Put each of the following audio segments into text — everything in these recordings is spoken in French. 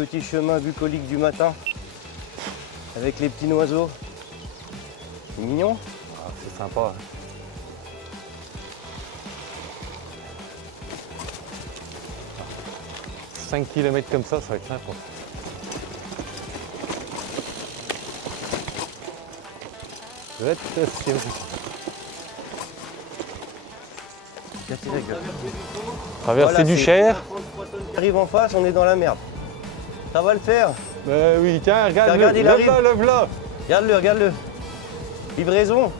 petit chemin bucolique du matin avec les petits oiseaux. C'est mignon. Ah, c'est sympa. 5 km comme ça va être sympa. Je vais être sûr. Cassez la gueule. Traverser Voilà, du c'est Cher. 33 tonnes qui arrivent en face, on est dans la merde. Ça va le faire. Oui, tiens, regarde, Regarde, il arrive. le Regarde-le, regarde-le. Livraison.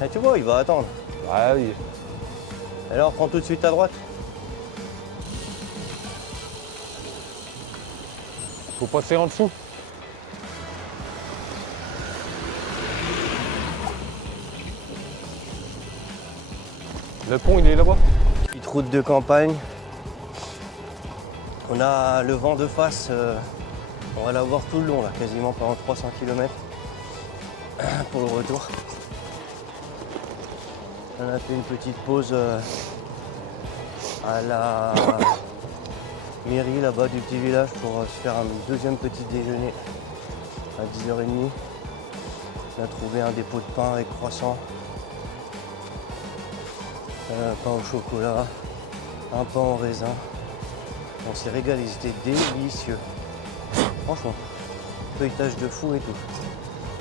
Ah, tu vois, il va attendre. Ah oui. Alors, prends tout de suite à droite. Faut passer en dessous. Le pont, il est là-bas. Petite route de campagne. On a le vent de face. On va l'avoir tout le long, là, quasiment pendant 300 km pour le retour. On a fait une petite pause à la mairie là-bas du petit village pour se faire un deuxième petit déjeuner à 10h30. On a trouvé un dépôt de pain avec croissant, pain au chocolat, un pain au raisin. On s'est régalé, c'était délicieux. Franchement, feuilletage de fou et tout.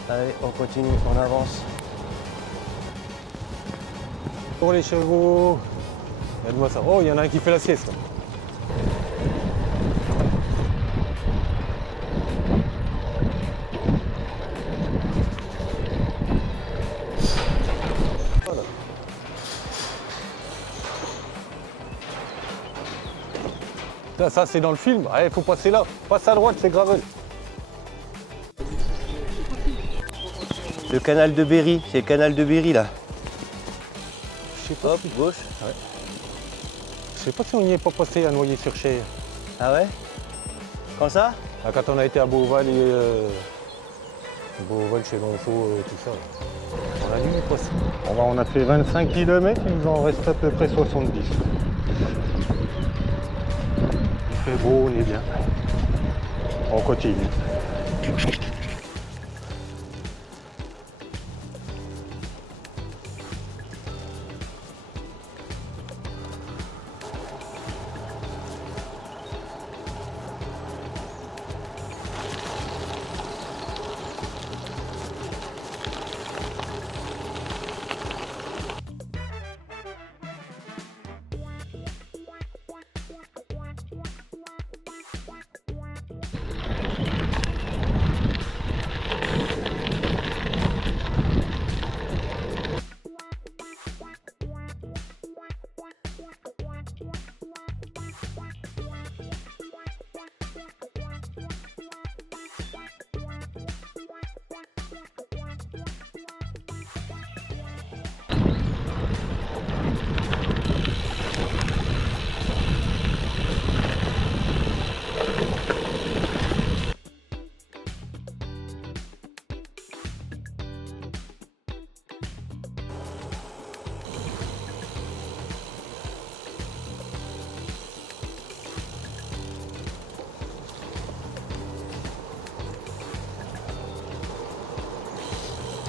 Allez, on continue, on avance. Pour les chevaux. Regarde-moi ça. Oh, il y en a un qui fait la sieste. Voilà. Là, ça c'est dans le film. Il faut passer là. Passe à droite, c'est gravel. Le canal de Berry, c'est le canal de Berry là. Je sais pas. Hop, gauche. Ouais. Je sais pas si on n'y est pas passé à Noyer-sur-Cher. Ah ouais? Quand ça? Ah, quand on a été à Beauval et Beauval chez Lonceau, tout ça. On a dû y passer. On a fait 25 km, il nous en reste à peu près 70. Il fait beau, on est bien. On continue.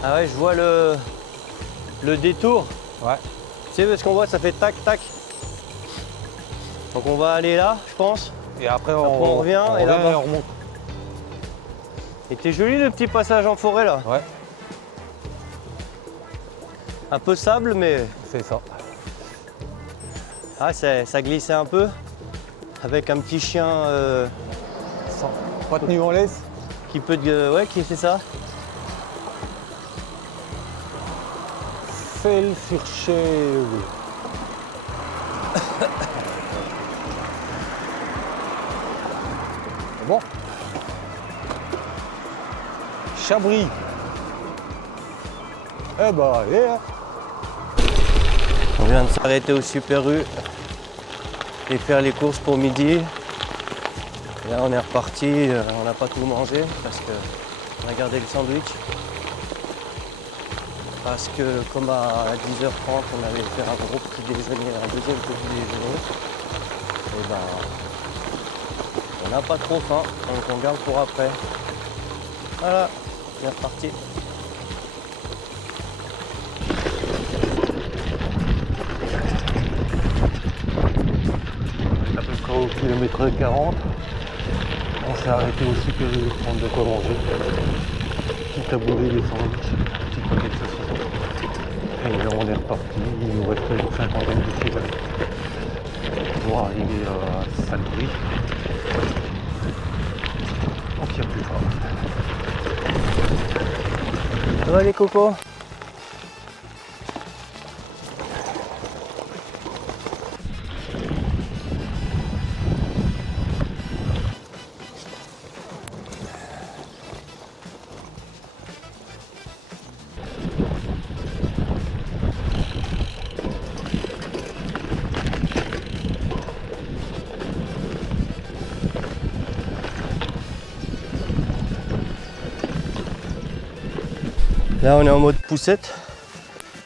Ah ouais, je vois le détour. Ouais. Tu sais, parce qu'on voit, ça fait tac, tac. Donc on va aller là, je pense. Et après, on revient et là-bas. on remonte. Et t'es joli le petit passage en forêt là. Ouais, Un peu sable, mais c'est ça. ah, ça glissait un peu. Avec un petit chien Pas tenu en laisse. qui peut... ouais, qui c'est ça? Celles-sur-Cher. Bon. Chabris. Eh ben, allez, hein. On vient de s'arrêter au Super U et faire les courses pour midi. Et là on est reparti, on n'a pas tout mangé parce qu'on a gardé le sandwich. Parce que comme à 10h30 on allait faire un gros petit déjeuner, un deuxième petit déjeuner, et ben On n'a pas trop faim, donc on garde pour après. Voilà, bien reparti. À peu près au kilomètre 40. On s'est arrêté aussi que prendre de quoi manger. Petit tabouret, des sandwichs, petit paquet de saucissons. Et là on est reparti, il nous reste une cinquantaine de kilomètres pour arriver à Salbris. On tire plus fort. Ça va les cocos? Là on est en mode poussette,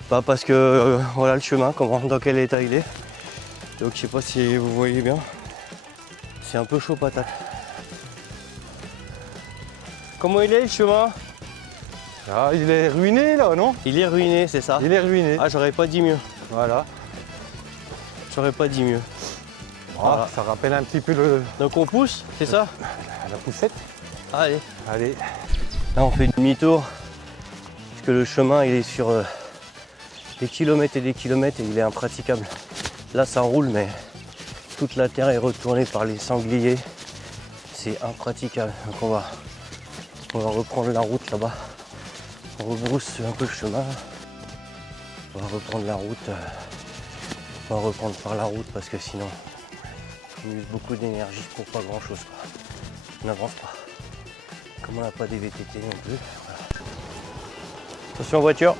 pas parce que voilà le chemin, dans quel état il est. Donc je sais pas si vous voyez bien, c'est un peu chaud patate. Comment il est le chemin? Ah, il est ruiné là, non? Il est ruiné, c'est ça? Il est ruiné. Ah, j'aurais pas dit mieux. Voilà. J'aurais pas dit mieux. Ah, Voilà. ça rappelle un petit peu Donc on pousse, c'est ça? la poussette. Allez. Allez. Là on fait demi-tour. Parce que le chemin il est sur des kilomètres et des kilomètres et il est impraticable. Là ça roule mais toute la terre est retournée par les sangliers. C'est impraticable. Donc on va reprendre la route là-bas. On rebrousse un peu le chemin. On va reprendre la route. On va reprendre par la route parce que sinon on use beaucoup d'énergie pour pas grand chose. On n'avance pas. Comme on n'a pas des VTT non plus. Voilà. Attention voiture.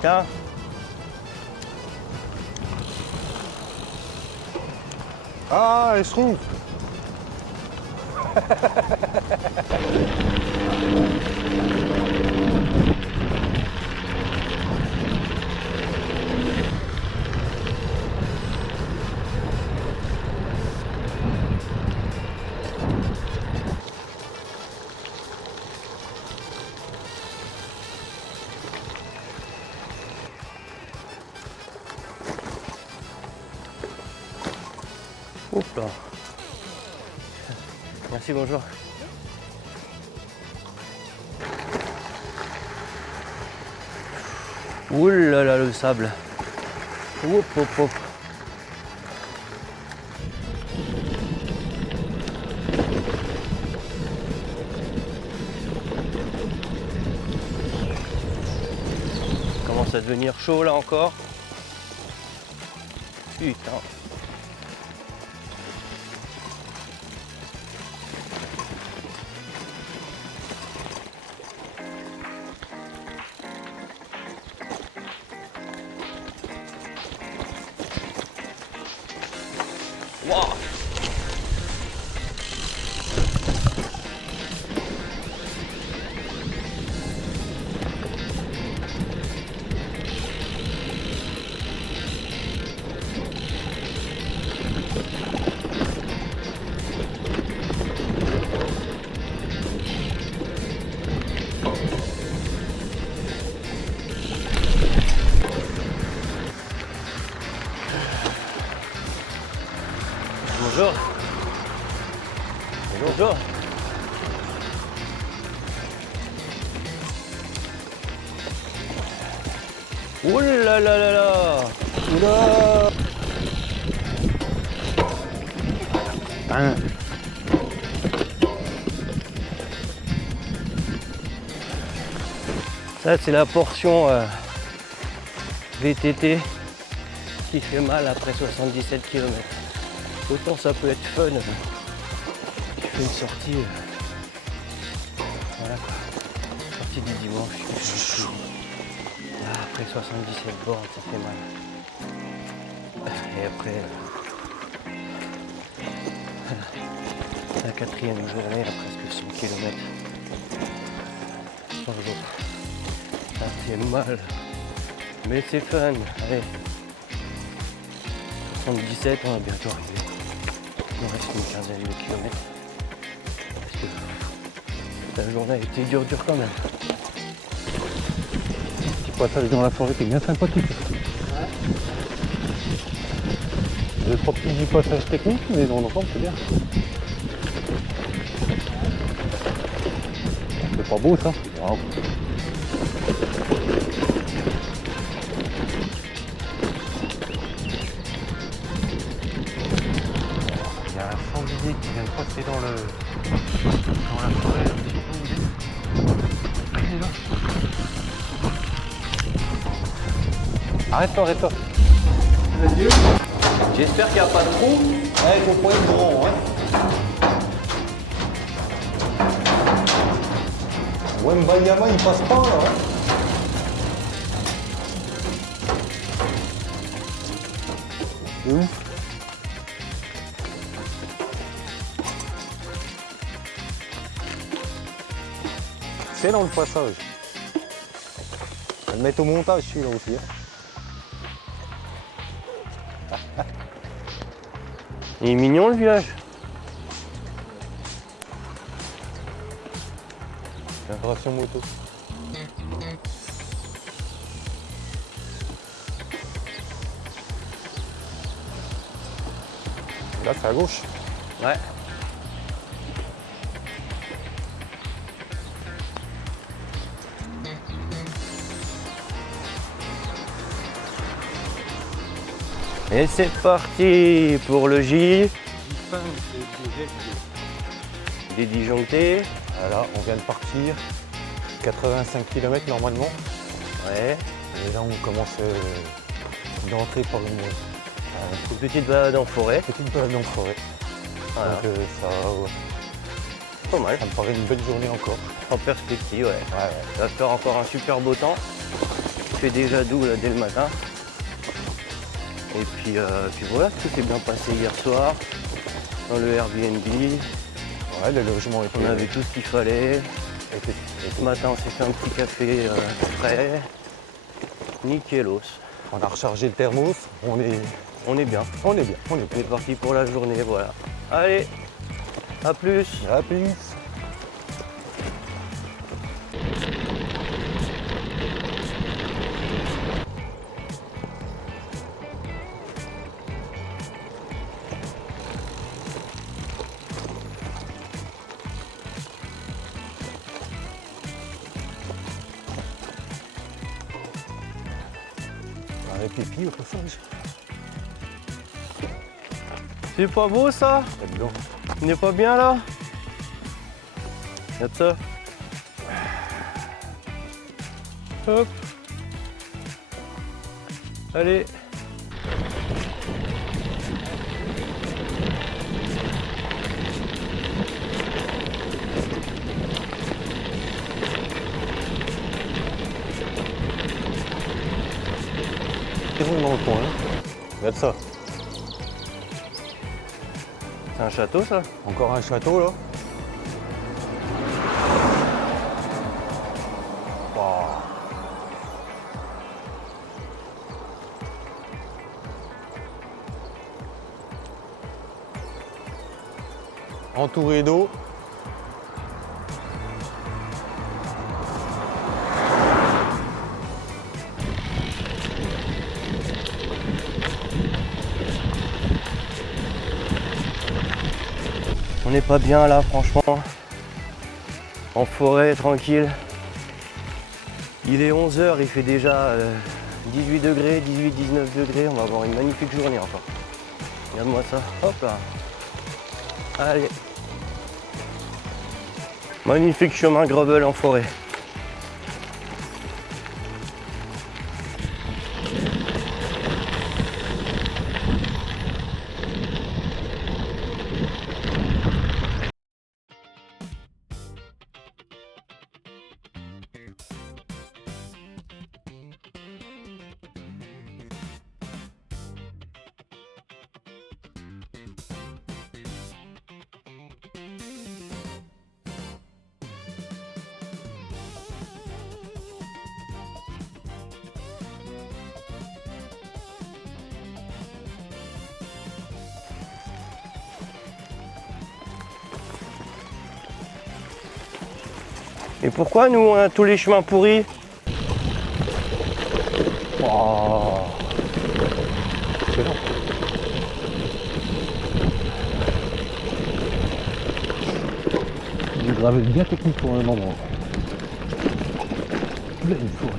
Tiens. Ah, elle se trouve. Oups là. Merci, bonjour. Ouh là là, le sable. Oup, hop, hop. Commence à devenir chaud là encore. Putain. Wow. Bonjour. Bonjour. Ouh là là là là. Oula. Hein. Ça c'est la portion VTT qui fait mal après 77 km. Autant ça peut être fun. Je fais une sortie. Voilà quoi. Sortie du dimanche. Là, après 77 bornes, ça fait mal. Et après, La quatrième journée à presque 100 km par jour. Ça fait mal, mais c'est fun. Allez, 77, on va bientôt arriver. Il nous reste une quinzaine de kilomètres. Parce que la journée a été dure quand même. Petit passage dans la forêt, c'est bien sympathique. Ouais. Deux, trois petits passages techniques, mais dans l'ensemble, c'est bien. C'est pas beau ça. Wow. Il y a un sanglier qui vient de passer dans la forêt. Il est là. Arrête-toi, arrête-toi. J'espère qu'il n'y a pas de trou. Ouais, il faut pas être grand, hein. Wembayama, il passe pas là. Hein. C'est ouf. C'est dans le passage. On va le mettre au montage celui-là aussi. Hein. Il est mignon le village. Interaction moto. Là, c'est à gauche. Ouais. Et c'est parti pour le J. Des disjonctés. Voilà, on vient de partir. 85 km normalement. Ouais. Et là, on commence d'entrer par une Petite balade en forêt. petite balade en forêt. Voilà. Donc Pas mal. ça me paraît une belle journée encore. En perspective, ouais. Ouais. Ça va faire encore un super beau temps. Il fait déjà doux là dès le matin. Et puis voilà, tout s'est bien passé hier soir dans le Airbnb. Ouais, le logement était... On avait tout ce qu'il fallait. Ce matin, on s'est fait un petit café frais. Nickelos. On a rechargé le thermos. On est bien. On est bien. On est parti pour la journée, voilà. Allez, à plus. À plus. Avec pipi au passage. C'est pas beau ça? Là-dedans. On n'est pas bien là? Regarde ça. Hop. Allez. Dans le coin. Regarde ça. C'est un château ça? Encore un château là. Wow. Entouré d'eau. On n'est pas bien là franchement. En forêt, tranquille. Il est 11 h, il fait déjà 18 degrés, 18-19 degrés. On va avoir une magnifique journée encore. Regarde-moi ça. Hop là. Allez. Magnifique chemin gravel en forêt. Et pourquoi nous on a tous les chemins pourris? Oh. Excellent. Du gravel bien technique pour un moment. Là, une forêt.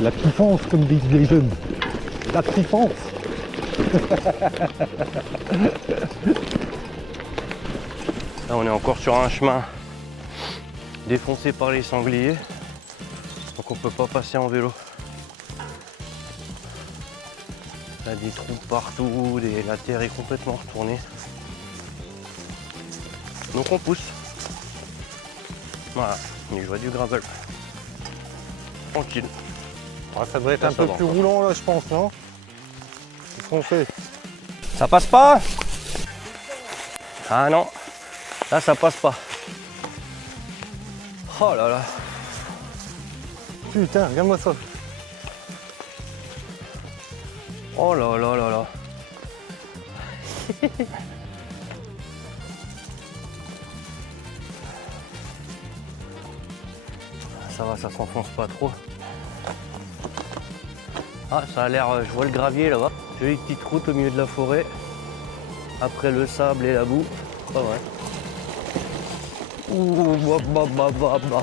La kiffance, comme disent les jeunes. La kiffance. Là on est encore sur un chemin défoncé par les sangliers. Donc on peut pas passer en vélo. Il y a des trous partout, la terre est complètement retournée. Donc on pousse. Voilà, on y voit du gravel. Tranquille. Ah, ça devrait être Ça, un ça peu va plus encore. roulant là, je pense, non? Qu'est-ce qu'on fait? Ça passe pas? Ah non, là ça passe pas. Oh là là. Putain, regarde-moi ça. Oh là là là là. Ça va, ça s'enfonce pas trop. Ah, ça a l'air, je vois le gravier là-bas. Jolie petite route au milieu de la forêt. Après le sable et la boue. Pas vrai. Ouh, bah, bah, bah, bah.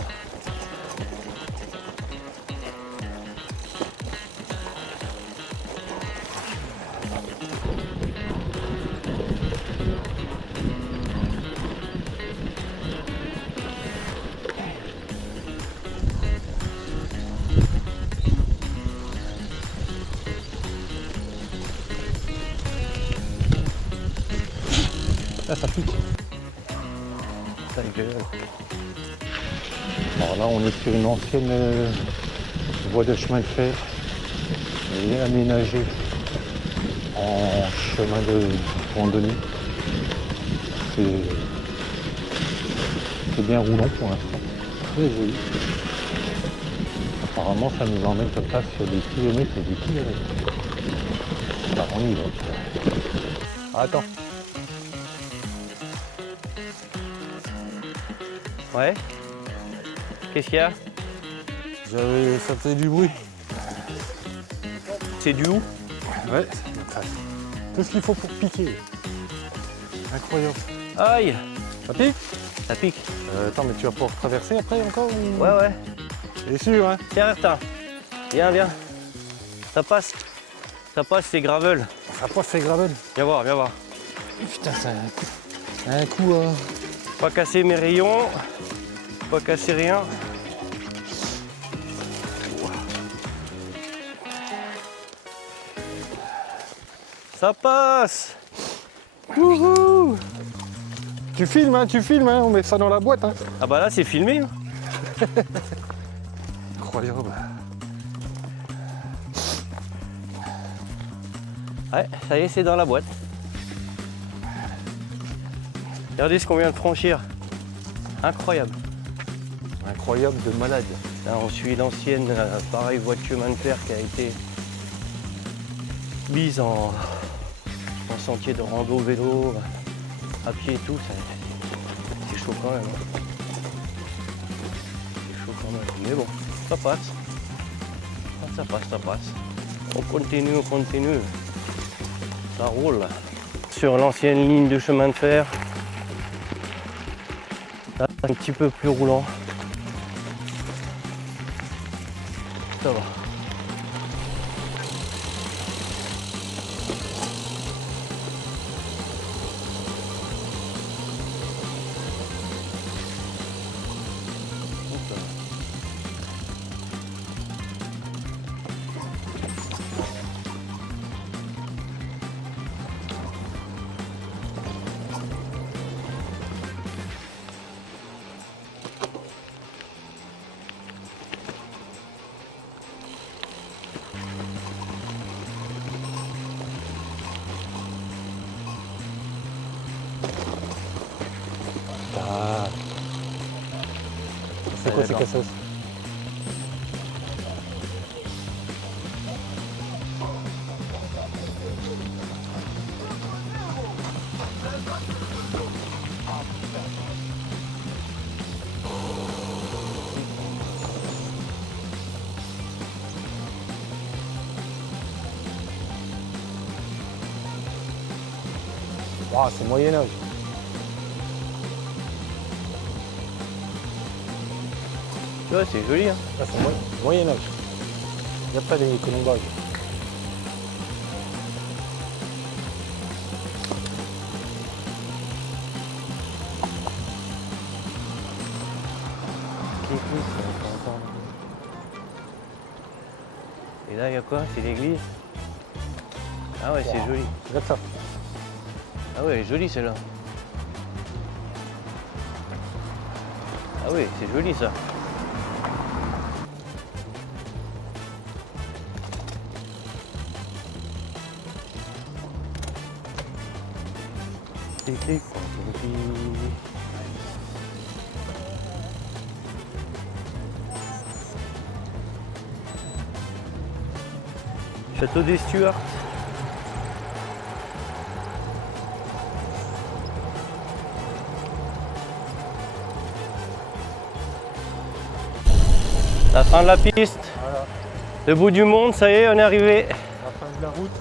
Là, ça pique. Ça gueule. Alors là, on est sur une ancienne voie de chemin de fer. Elle est aménagée en chemin de randonnée. C'est bien roulant pour l'instant. Très joli. Apparemment, ça nous emmène comme ça sur des kilomètres et des kilomètres. Alors, on y va. Attends. Ouais. Qu'est-ce qu'il y a? Ça faisait du bruit. C'est du où? Ouais. Tout ce qu'il faut pour piquer. Incroyable. Aïe! Ça pique? Ça pique. Attends, mais tu vas pouvoir traverser après encore ou... Ouais, ouais. T'es sûr, hein? Tiens, Martin. Viens, viens. Ça passe. Ça passe, c'est gravel. Ça passe, c'est gravel. Viens voir, viens voir. Putain, c'est un coup... Pas casser mes rayons. Pas casser rien. Ça passe. Wouhou! Tu filmes, hein, on met ça dans la boîte, hein. Ah bah là, c'est filmé. Hein. Incroyable. Ouais, ça y est, c'est dans la boîte. Regardez ce qu'on vient de franchir. Incroyable. Incroyable de malade. Là, on suit l'ancienne, pareil, voie de chemin de fer qui a été mise en sentier de rando, vélo, à pied et tout. C'est chaud quand même. Hein. C'est chaud quand même. Mais bon, ça passe. Ça passe, ça passe. On continue. Ça roule. Sur l'ancienne ligne de chemin de fer. Là, c'est un petit peu plus roulant. Ça va. Ah. C'est quoi ces D'accord. cassos? Ah, c'est Moyen-Âge. Tu vois, c'est joli. Hein. Là, c'est Moyen-Âge. Il n'y a pas des colombages. Et là, il y a quoi? C'est l'église? Ah ouais, c'est Wow. joli. Regarde ça. Ah ouais, elle est jolie celle-là. Ah oui, c'est joli ça. Château des Stuarts. La fin de la piste. Voilà, Le bout du monde, ça y est, on est arrivé. la fin de la route.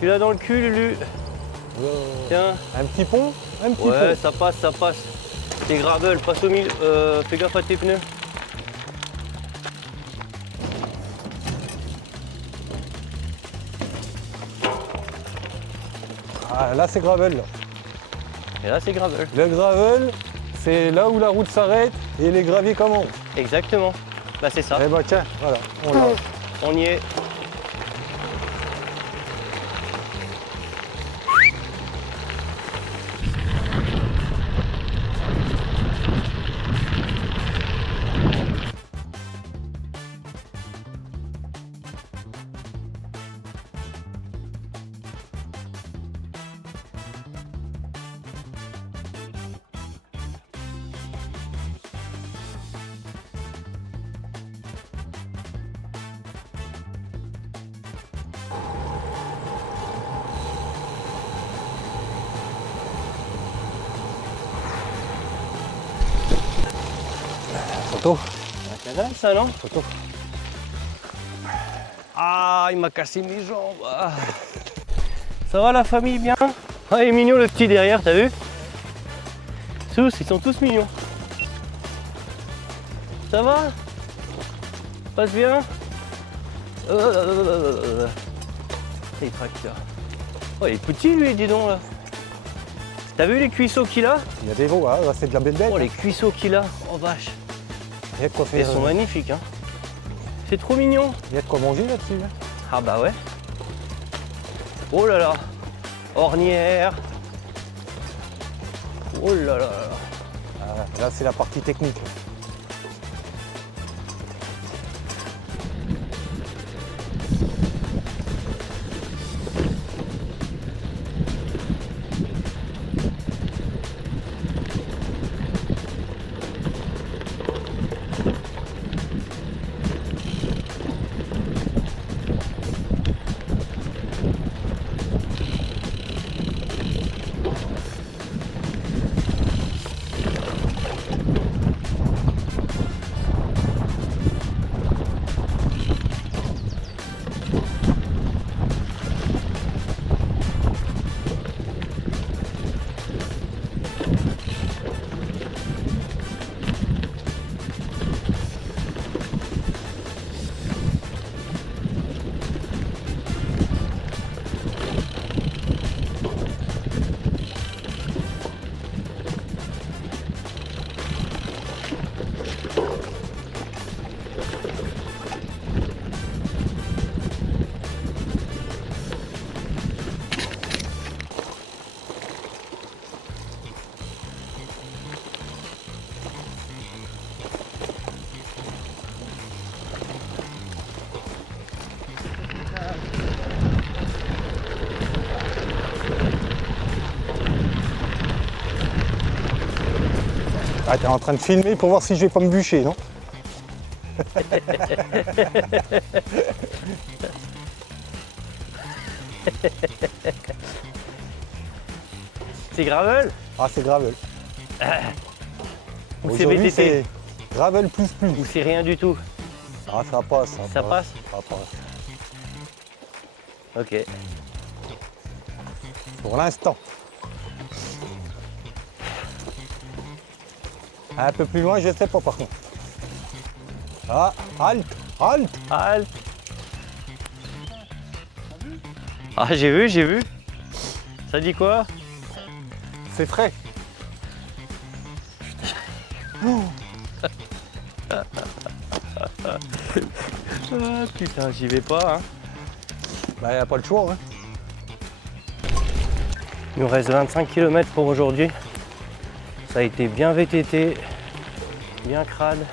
Tu l'as dans le cul, Lulu. Tiens. Un petit pont. Un petit Ouais, pont. ça passe, ça passe. Les gravel, passe au milieu. Fais gaffe à tes pneus. Ah, là, c'est gravel. Là. Et là, c'est gravel. Le gravel, c'est là où la route s'arrête et les graviers commencent. Exactement. Bah, c'est ça. Eh ben tiens, voilà, on l'a. On y est. Photo. Un canal, ça, non? Photo. Ah, il m'a cassé mes jambes. Ah. Ça va la famille, bien? Ah, il est mignon le petit derrière, t'as vu? Tous, ils sont tous mignons. Ça va? Passe bien? Il traque là. Oh, il est petit lui, dis donc là. T'as vu les cuisseaux qu'il a? Il y a des veaux, hein, là, c'est de la belle bête. Oh, les cuisseaux qu'il a. Oh vache. Il y a de quoi Ils faire. sont magnifiques, hein. C'est trop mignon. Il y a de quoi manger là-dessus. Hein. Ah bah ouais. Oh là là. Ornière. Oh là là. Ah, là, c'est la partie technique. Ah, t'es en train de filmer pour voir si je vais pas me bûcher, non? C'est gravel Ah, c'est gravel. ou c'est Aujourd'hui, VTT c'est gravel plus plus. ou c'est rien du tout? Ah, ça passe. Ça passe? Ça passe. Ok. Pour l'instant. Un peu plus loin, je sais pas par contre. Ah, halte, halte. Halte. Ah, j'ai vu. Ça dit quoi? C'est frais. Ah putain, j'y vais pas. Hein. Bah, y a pas le choix. Hein. Il nous reste 25 km pour aujourd'hui. Ça a été bien VTT, bien crade,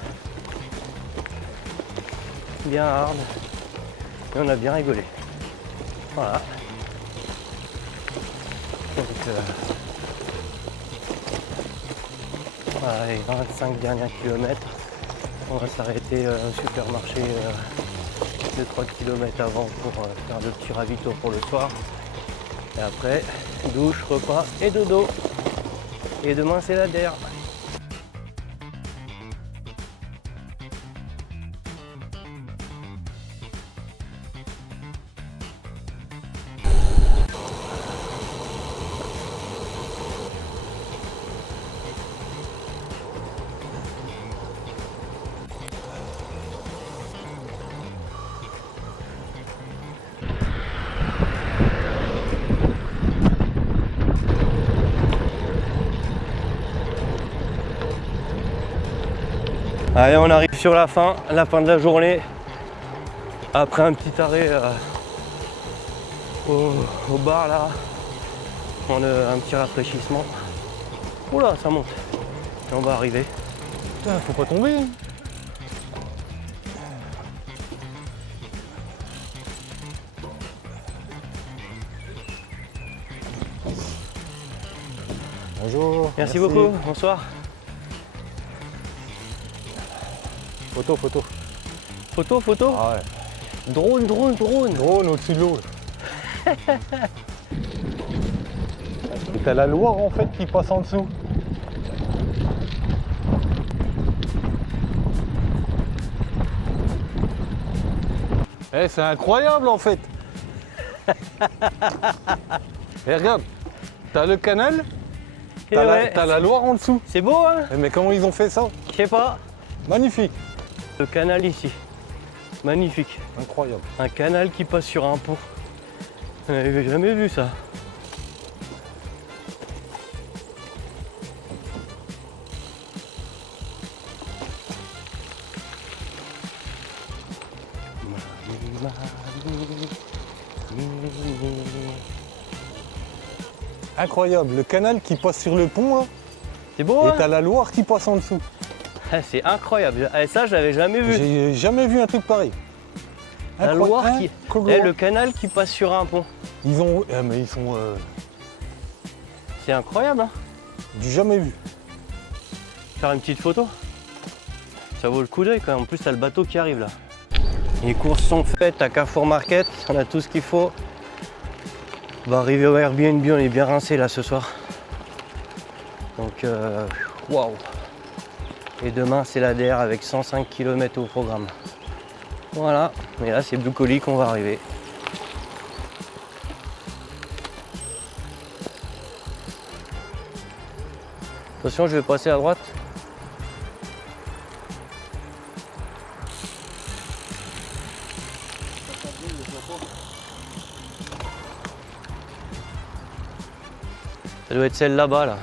bien hard. Et on a bien rigolé. Voilà. Donc, voilà, les 25 derniers kilomètres. On va s'arrêter au supermarché 2-3 km avant pour faire le petit ravito pour le soir. Et après, douche, repas et dodo. Et demain c'est la DER. Allez, on arrive sur la fin de la journée. Après un petit arrêt au bar là, prendre un petit rafraîchissement. Oula, ça monte. Et on va arriver. Putain, faut pas tomber. Hein. Bonjour. Merci beaucoup, bonsoir. Photo, photo. Photo. Ah ouais. Drone. Drone au-dessus de l'eau. T'as la Loire en fait qui passe en dessous. Eh, c'est incroyable en fait. Et regarde, t'as le canal, Et t'as ouais, la Loire en dessous. c'est beau hein? Eh, mais comment ils ont fait ça? Je sais pas. Magnifique. Le canal ici. Magnifique. Incroyable. Un canal qui passe sur un pont. On n'avait jamais vu ça. Incroyable. Le canal qui passe sur le pont là, C'est beau et hein? t'as la Loire qui passe en dessous. Ah, c'est incroyable. Ah, ça, je l'avais jamais vu. J'ai jamais vu un truc pareil. La Loire qui... Incroyable. le canal qui passe sur un pont. Ils ont... mais ils sont... C'est incroyable hein? du jamais vu. Faire une petite photo. Ça vaut le coup d'œil quand même. En plus, t'as le bateau qui arrive là. Les courses sont faites à Carrefour Market. On a tout ce qu'il faut. On va arriver au Airbnb. On est bien rincé là ce soir. Donc, waouh. Et demain, c'est la DER avec 105 km au programme. Voilà. Et là, c'est Blue Colis qu'on va arriver. Attention, je vais passer à droite. Ça doit être celle là-bas, là.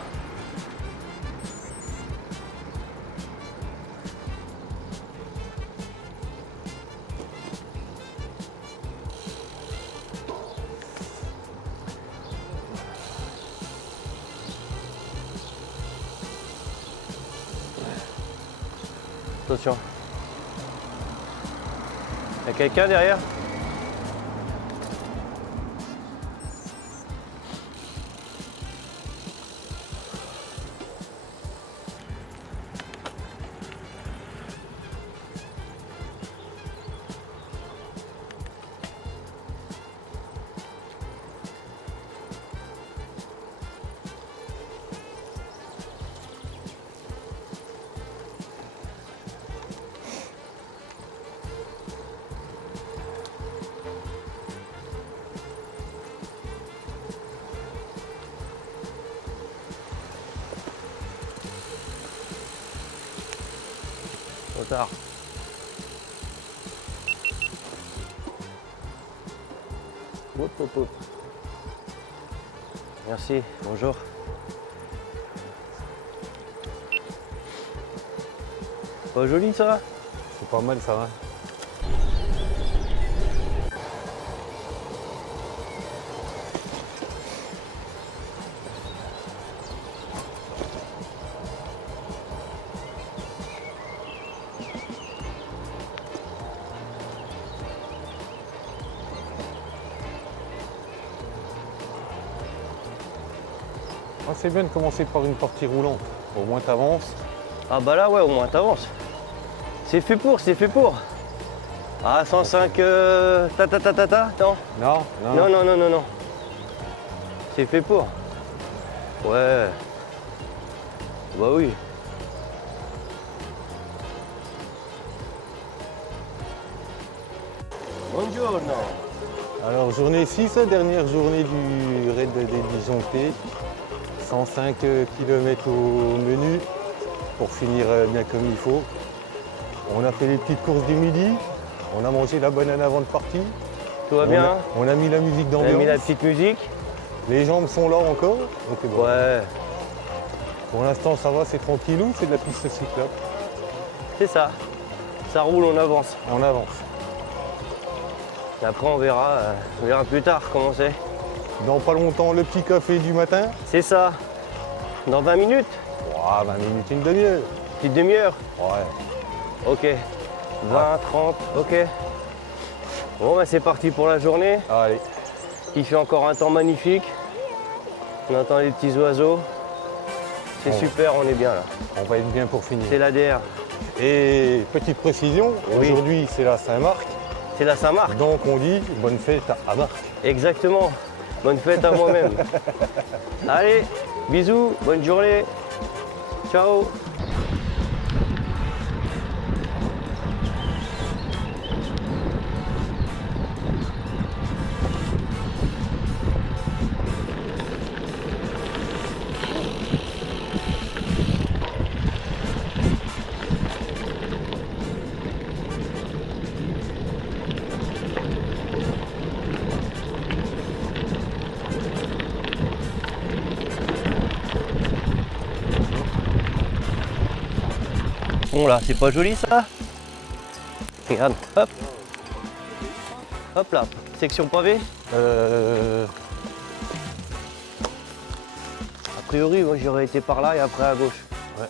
Attention. Il y a quelqu'un derrière? Trop tard. Hop, hop, hop. Merci, bonjour. Pas joli ça? C'est pas mal ça, hein. Ah, c'est bien de commencer par une partie roulante. Au moins t'avances. Ah bah là ouais, au moins t'avances. C'est fait pour, c'est fait pour. Ah 105 ta ta ta ta ta, non. Non, Non, non, non, non, non. C'est fait pour. Ouais. Bah oui. Buongiorno. Alors journée 6, dernière journée du raid des disjonctés. 105 km au menu pour finir bien comme il faut. On a fait les petites courses du midi, on a mangé la banane avant de partir. Tout va bien? On a mis la musique On a d'ambiance. mis la petite musique. Les jambes sont là encore. Donc, bon, Ouais, pour l'instant ça va, c'est tranquillou, c'est de la piste cyclable. c'est ça. Ça roule, on avance. On avance. Et après on verra plus tard comment c'est. Dans pas longtemps, le petit café du matin. C'est ça. Dans 20 minutes? Ouah, 20 minutes, une demi-heure. Petite demi-heure? Ouais. Ok. 20, 30, ok. Bon bah c'est parti pour la journée. Allez. Il fait encore un temps magnifique. On entend les petits oiseaux. C'est Bon. super, on est bien là. On va être bien pour finir. C'est l'ADR. Et petite précision, Oui. aujourd'hui c'est la Saint-Marc. C'est la Saint-Marc. Donc on dit bonne fête à Marc. Exactement. Bonne fête à moi-même. Allez, bisous, bonne journée. Ciao. Bon là, c'est pas joli ça? Regarde, hop. Hop là, section pavé. A priori, moi j'aurais été par là et après à gauche. Ouais.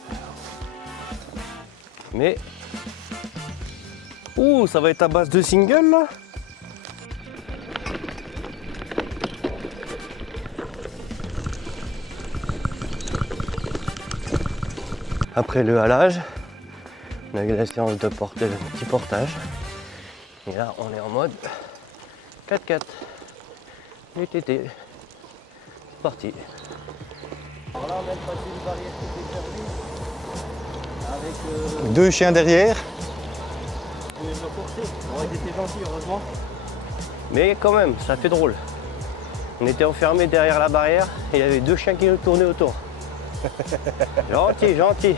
Mais... Ouh, ça va être à base de single là? Après le halage, on a eu la séance de petit portage. Et là, on est en mode 4x4. VTT. C'est parti. Alors là, on vient de passer une barrière qui était fermée. Avec... Deux chiens derrière. On les a forcés. Bon, ils étaient gentils, heureusement. Mais quand même, ça fait drôle. On était enfermés derrière la barrière et il y avait deux chiens qui nous tournaient autour. Gentil, gentil.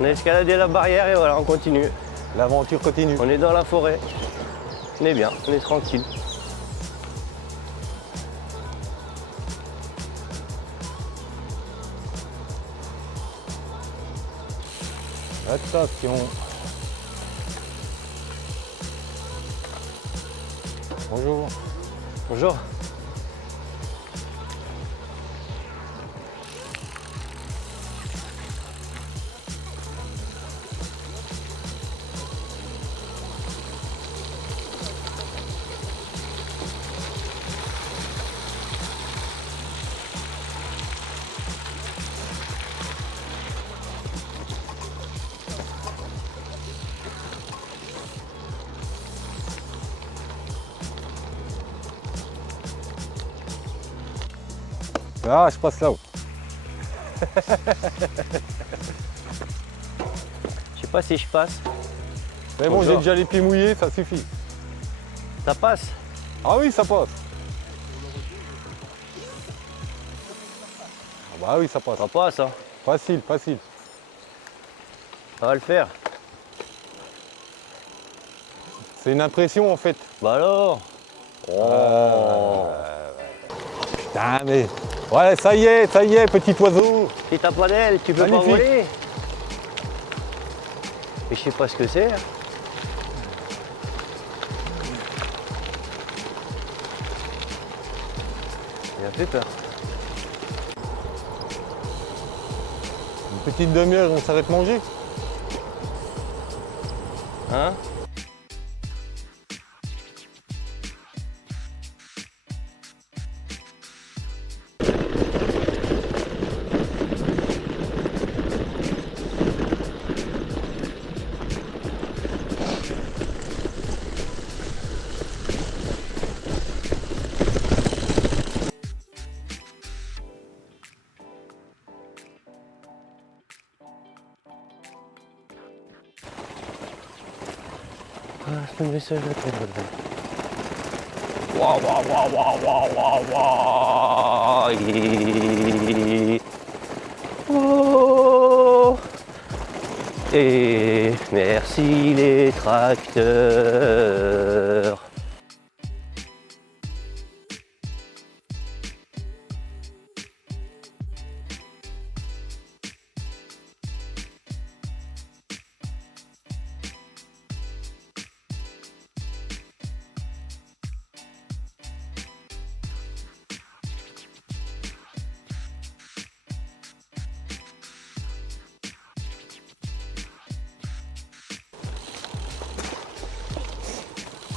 On a escaladé la barrière et voilà, on continue. L'aventure continue. On est dans la forêt. On est bien, on est tranquille. Attention. Bonjour. Bonjour. Ah, je passe là-haut. Je sais pas si je passe. Mais bon, Bonjour. j'ai déjà les pieds mouillés, ça suffit. Ça passe. Ah oui, ça passe. Ah bah oui, ça passe. Ça passe, hein. Facile, facile. Ça va le faire. C'est une impression en fait. Bah alors. Oh. Putain, mais. Ouais, ça y est, petit oiseau. Si t'as pas d'aile, tu peux pas Magnifique. voler. Mais je sais pas ce que c'est. Il a fait peur. Une petite demi-heure, on s'arrête manger. Hein? Ah, c'est le message de téléphone. Waouh, waouh, waouh, waouh, waouh, waouh, waouh. Oh. Et merci les tracteurs.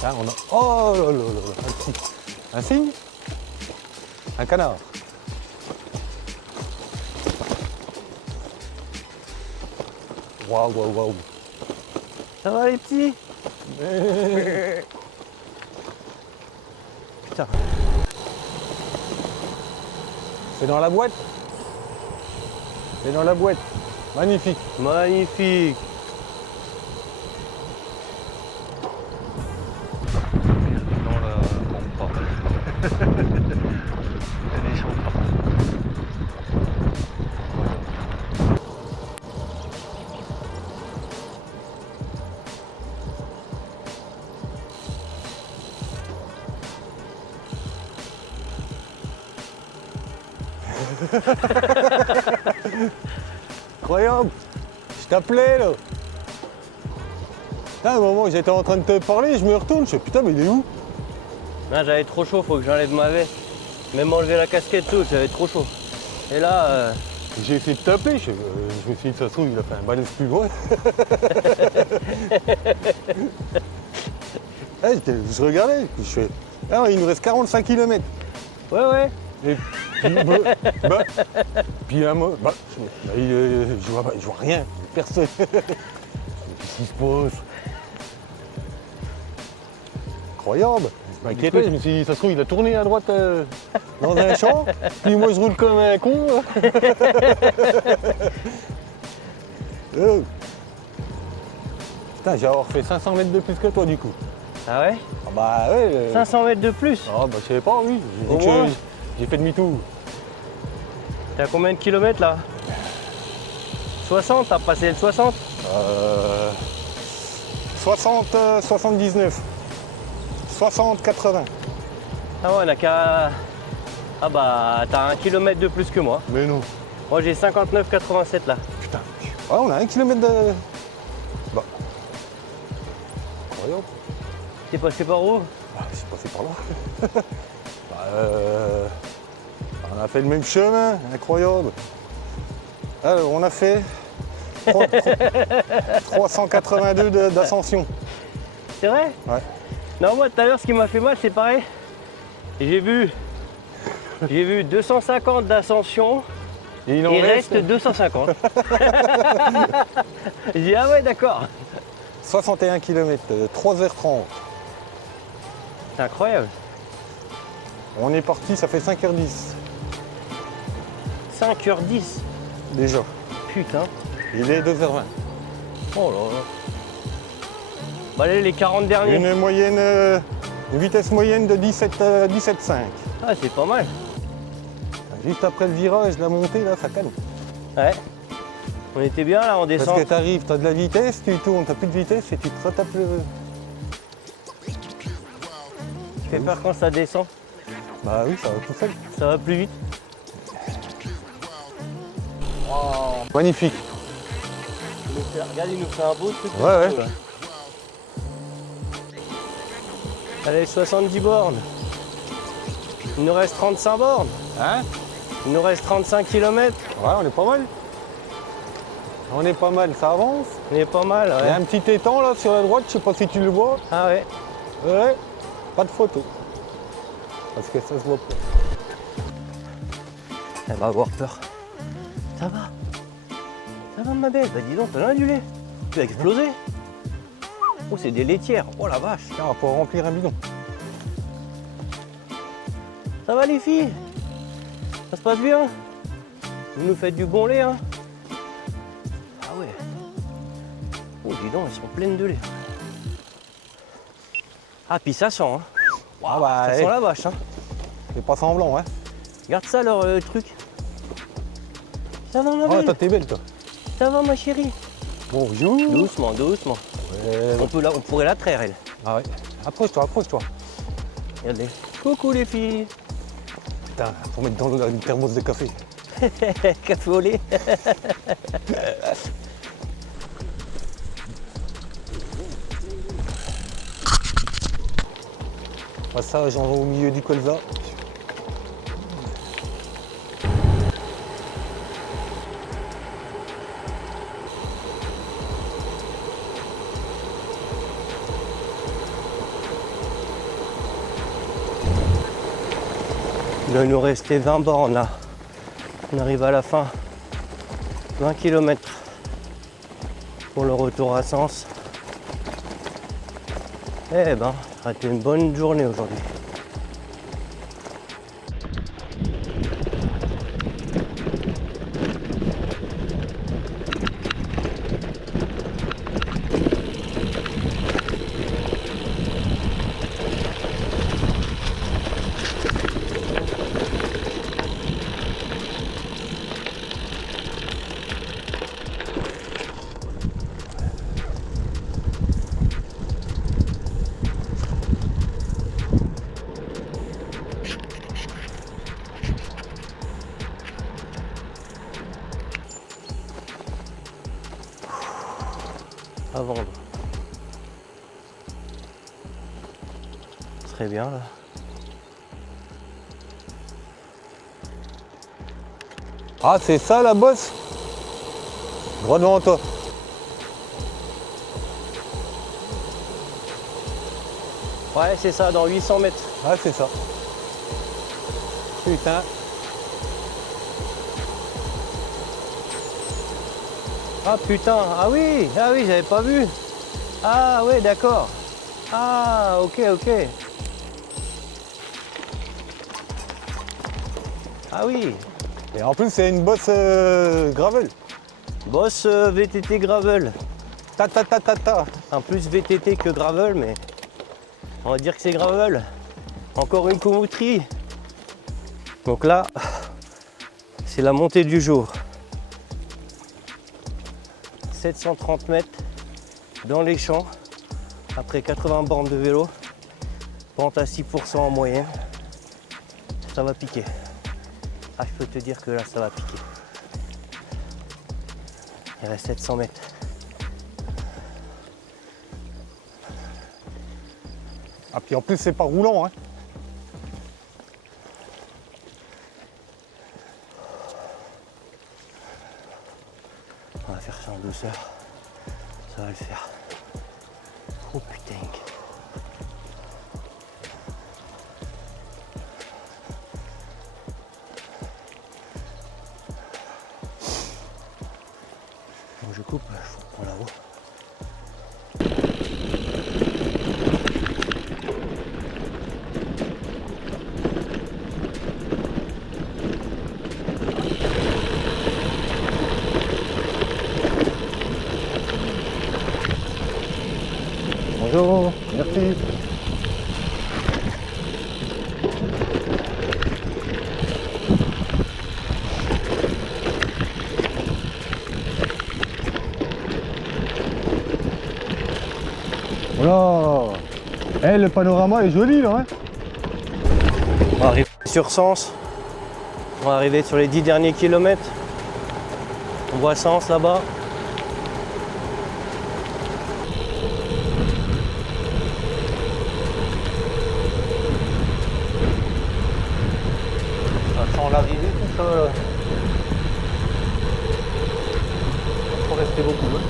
Là, on a... Oh là là là là, un petit... Un cygne? Un canard. Waouh, waouh, waouh. Ça va les petits? Putain. C'est dans la boîte. C'est dans la boîte. Magnifique. Magnifique. Non, là, on pas. Elle est sympa. Incroyable. Je t'appelais là. Putain, à un moment, j'étais en train de te parler, je me retourne, je fais putain, mais il est où? Non, j'avais trop chaud, faut que j'enlève ma veste. Même enlever la casquette, tout, j'avais trop chaud. Et là, J'ai essayé de t'appeler, je me suis dit, ça se trouve, il a fait un balèze plus loin. Ouais, je regardais, puis je fais, ah, il nous reste 45 km. ouais. Et puis, puis un mot, je vois rien, personne. Qu'est-ce qui se passe? Incroyable. Je m'inquiétais, je me suis dit, ça se trouve, il a tourné à droite dans un champ, puis moi je roule comme un con. Putain, j'ai avoir fait 500 mètres de plus que toi du coup. Ah ouais? Ah bah ouais. 500 mètres de plus? Ah bah je savais pas, oui. Au moins. J'ai fait demi-tour. T'as combien de kilomètres là? 60, t'as passé le 60? 79. 60, 80. Ah ouais, on a qu'à... Ah bah, t'as 1 kilomètre de plus que moi. Mais non. Moi j'ai 59,87 là. Putain. Ah, on a 1 kilomètre de... Bah. Incroyable. T'es passé par où? Ah, je suis passé par là. On a fait le même chemin, incroyable. Alors, on a fait 382 d'ascension. C'est vrai? Ouais. Non, moi tout à l'heure, ce qui m'a fait mal, c'est pareil. J'ai vu 250 d'ascension, Et il en il reste 250. J'ai dit, ah ouais, d'accord. 61 km, 3h30. C'est incroyable. On est parti, ça fait 5h10 5h10. déjà. Putain. Il est 2h20. Oh là là. Bah allez, les 40 derniers. Une vitesse moyenne de 17,5. Ah, c'est pas mal. Juste après le virage, la montée, là, ça calme. Ouais. On était bien là, on Parce descend. que tu arrives, tu as de la vitesse, tu tournes, tu n'as plus de vitesse et tu te retapes le... fait peur quand ça descend. Bah oui, ça va tout seul. Ça va plus vite. Magnifique. Regarde, il nous fait un beau truc. Ouais, ouais. Allez, 70 bornes. Il nous reste 35 bornes. Hein? Il nous reste 35 km. Ouais, on est pas mal. On est pas mal, ça avance. On est pas mal, Il y a ouais. un petit étang là sur la droite, je sais pas si tu le vois. Ah ouais. Ouais, pas de photo. Parce que ça se voit pas. Elle va avoir peur. Ça va? Ça va ma belle? Bah dis donc, t'as l'air du lait. Tu vas exploser. Oh, c'est des laitières. Oh la vache. Tiens, on va pouvoir remplir un bidon. Ça va les filles? Ça se passe bien? Vous nous faites du bon lait, hein? Ah ouais. Oh, dis donc, elles sont pleines de lait. Ah, puis ça sent, hein? Ah bah, Ça sent la vache, hein? c'est pas semblant, hein. Regarde ça, leur truc. Ça va, ma Oh, belle? toi, t'es belle, toi. Ça va, ma chérie? Bonjour. Doucement, doucement. Ouais. On pourrait la traire, elle. Ah ouais. Approche-toi, approche-toi. Regardez. Coucou, les filles. Putain, faut mettre dans l'eau une thermos de café. Café au lait. Passage au milieu du colza. Il doit nous rester 20 bornes là. On arrive à la fin. 20 km pour le retour à Sens. Eh ben, ça a été une bonne journée aujourd'hui. À vendre. Ce serait bien là. Ah, c'est ça la bosse? Droit devant toi. Ouais, c'est ça, dans 800 mètres. Ah, c'est ça. Putain. Ah putain, ah oui, j'avais pas vu. Ah ouais, d'accord. Ah, ok. Ah oui, Et en plus, c'est une bosse gravel. boss VTT gravel. Ta ta ta ta ta. Un plus VTT que gravel, mais on va dire que c'est gravel. Encore une commuterie. Donc là, c'est la montée du jour. 730 mètres dans les champs, après 80 bornes de vélo, pente à 6% en moyenne. Ça va piquer. Ah, je peux te dire que là, ça va piquer. Il reste 700 mètres. Ah, puis en plus, c'est pas roulant, hein. On va faire ça en douceur. Ça va le faire. Oh putain. Bon, je coupe, je prends là-haut. Bonjour, merci. Voilà. Eh, le panorama est joli là, hein. On va arriver sur Sens. On va arriver sur les 10 derniers kilomètres. On voit Sens là-bas. Ça sent l'arrivée tout ça là. Il faut rester beaucoup. Hein.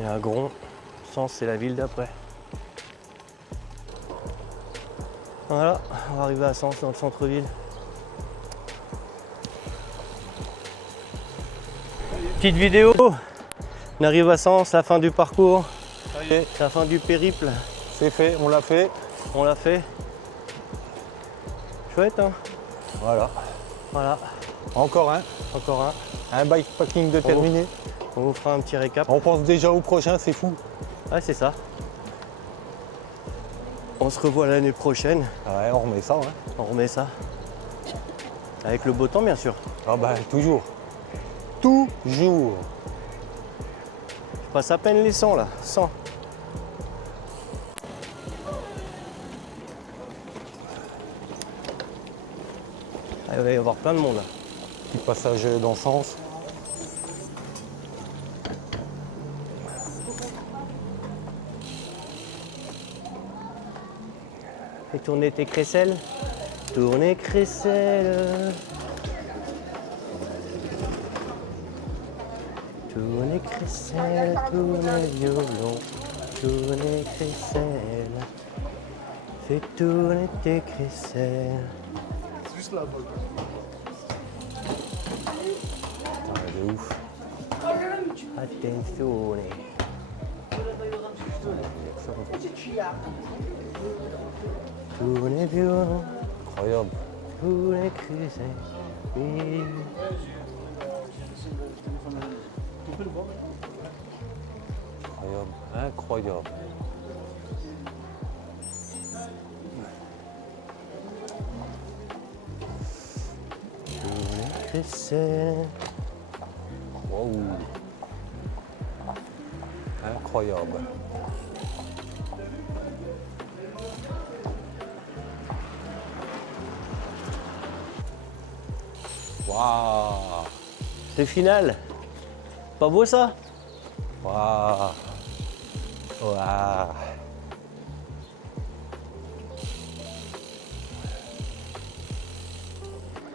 Et à Gron, Sens c'est la ville d'après. Voilà, on va arriver à Sens dans le centre-ville. Petite vidéo, on arrive à Sens, la fin du parcours, Ça y est, la fin du périple, c'est fait, on l'a fait. on l'a fait. Chouette hein. Voilà. Voilà, Encore encore un bikepacking de terminé. on vous fera un petit récap. On pense déjà au prochain, c'est fou. Ouais c'est ça. On se revoit l'année prochaine, Ouais, on remet ça. Hein. on remet ça. Avec le beau temps bien sûr. Ah bah toujours. Toujours. Je passe à peine les 100 là, 100. Ah, il va y avoir plein de monde là. Petit passage dans le sens. Fais tourner tes crécelles. Tourner crécelles. Tourner crécelles, tourner violon. Tourner crécelles. Fais tourner tes crécelles. Putain, de ouf. Attenzione. Tourner violon. Incroyable. Tourner crécelles. Incroyable. Incroyable. Tourner crécelles. Waouh. Incroyable. Waouh. C'est final. Pas beau ça? Waouh. Waouh.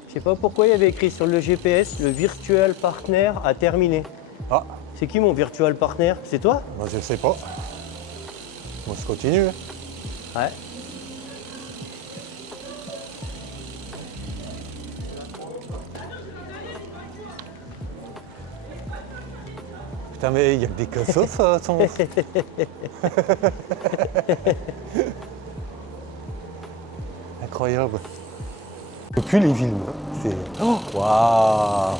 Je sais pas pourquoi il y avait écrit sur le GPS, le virtual partner a terminé. Ah, C'est qui mon virtual partner? C'est toi? moi je sais pas. Moi je continue. Ouais. Putain mais il y a que des cassos ça son. Incroyable. Je peux plus les films. C'est. Oh waouh.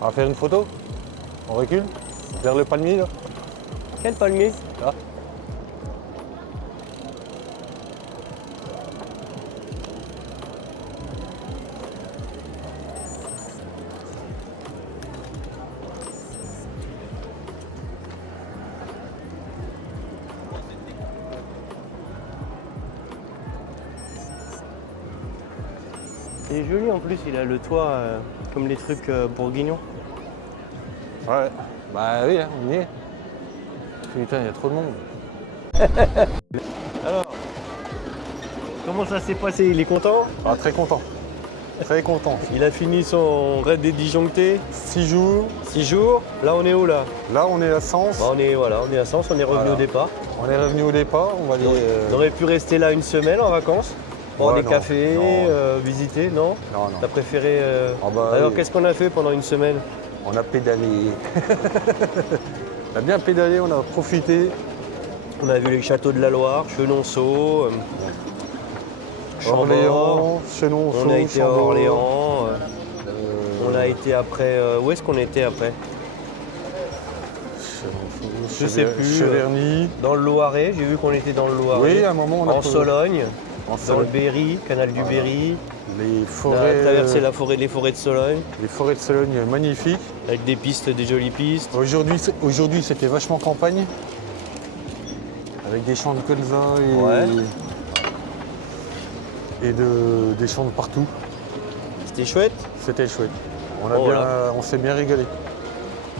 On va faire une photo. On recule vers le palmier là. Quel palmier? Là. Il est joli en plus, il a le toit comme les trucs bourguignons. Ouais. Bah oui, hein, on y est. Putain, il y a trop de monde. Alors, comment ça s'est passé? Il est content? Ah, très content. Très content. Il a fini son raid des disjonctés, 6 jours. 6 jours. Là, on est où là? Là, on est à Sens. Bah, on est à Sens, on est revenu Voilà. au départ. On est revenu au départ. On va aller. On aurait pu rester là une semaine en vacances, boire Ouais, des non, cafés, non. visiter, non? Non, non. T'as préféré. Ah bah, Alors, oui. qu'est-ce qu'on a fait pendant une semaine? On a pédalé. On a bien pédalé, on a profité. On a vu les châteaux de la Loire, Chenonceau, Chambord. Orléans, Chenonceau, On a été à Chambord. Orléans. On a Euh, été après. Où est-ce qu'on était après? Chenonceau, Je sais plus, Cheverny. Dans le Loiret, j'ai vu qu'on était dans le Loiret. Oui, à un moment, on a En Sologne, en dans le Sologne. Berry, canal du Voilà. Berry. Les On forêts, a traversé les forêts de Sologne, les forêts de Sologne magnifiques. avec des pistes, des jolies pistes. Aujourd'hui, c'était vachement campagne. Avec des champs de colza et des champs de partout. C'était chouette. C'était chouette. Oh On s'est bien régalé.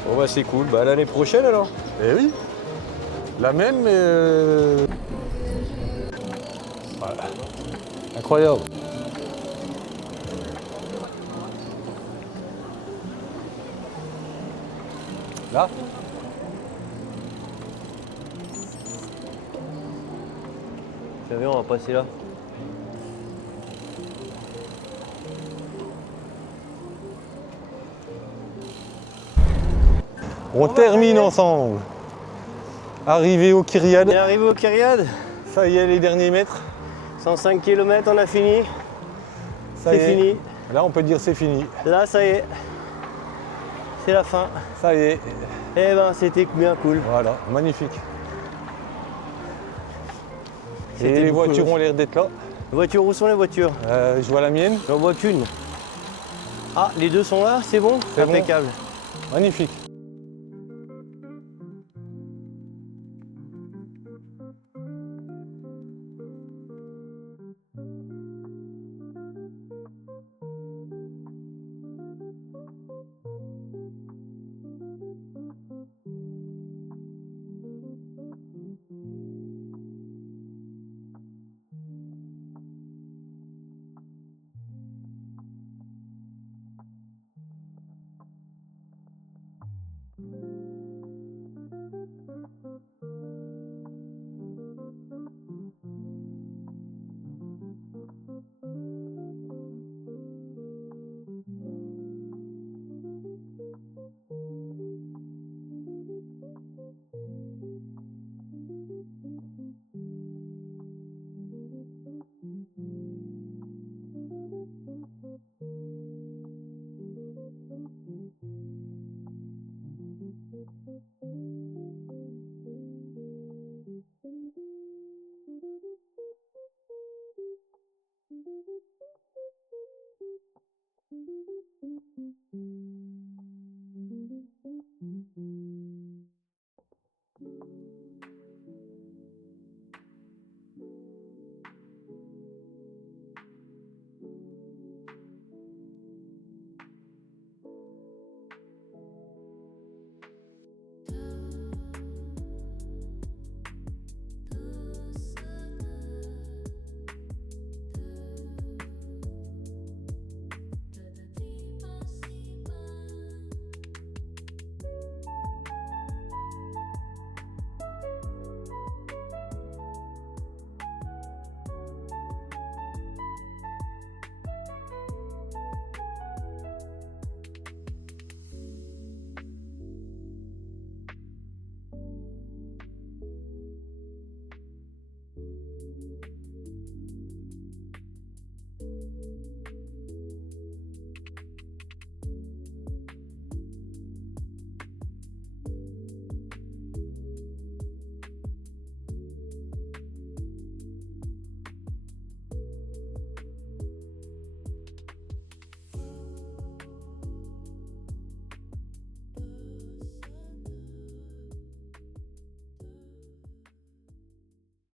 Bon bah c'est cool. Bah l'année prochaine alors. Eh oui, la même, mais voilà. Incroyable. Là, Tiens, viens, on va passer là. on termine ensemble. Arrivé au On Kyriade. est arrivé au Kyriade. Ça y est, les derniers mètres. 105 km, on a fini. Ça y C'est est. fini. Là, on peut dire c'est fini. Là, ça y est. C'est la fin. Ça y est. Eh ben, c'était bien cool. Voilà, magnifique. Et C'était les beaucoup- voitures ont l'air d'être là. Les voitures, où sont les voitures? Je vois la mienne. J'en vois qu'une. Ah, les deux sont là, c'est bon? C'est bon. Impeccable. Magnifique.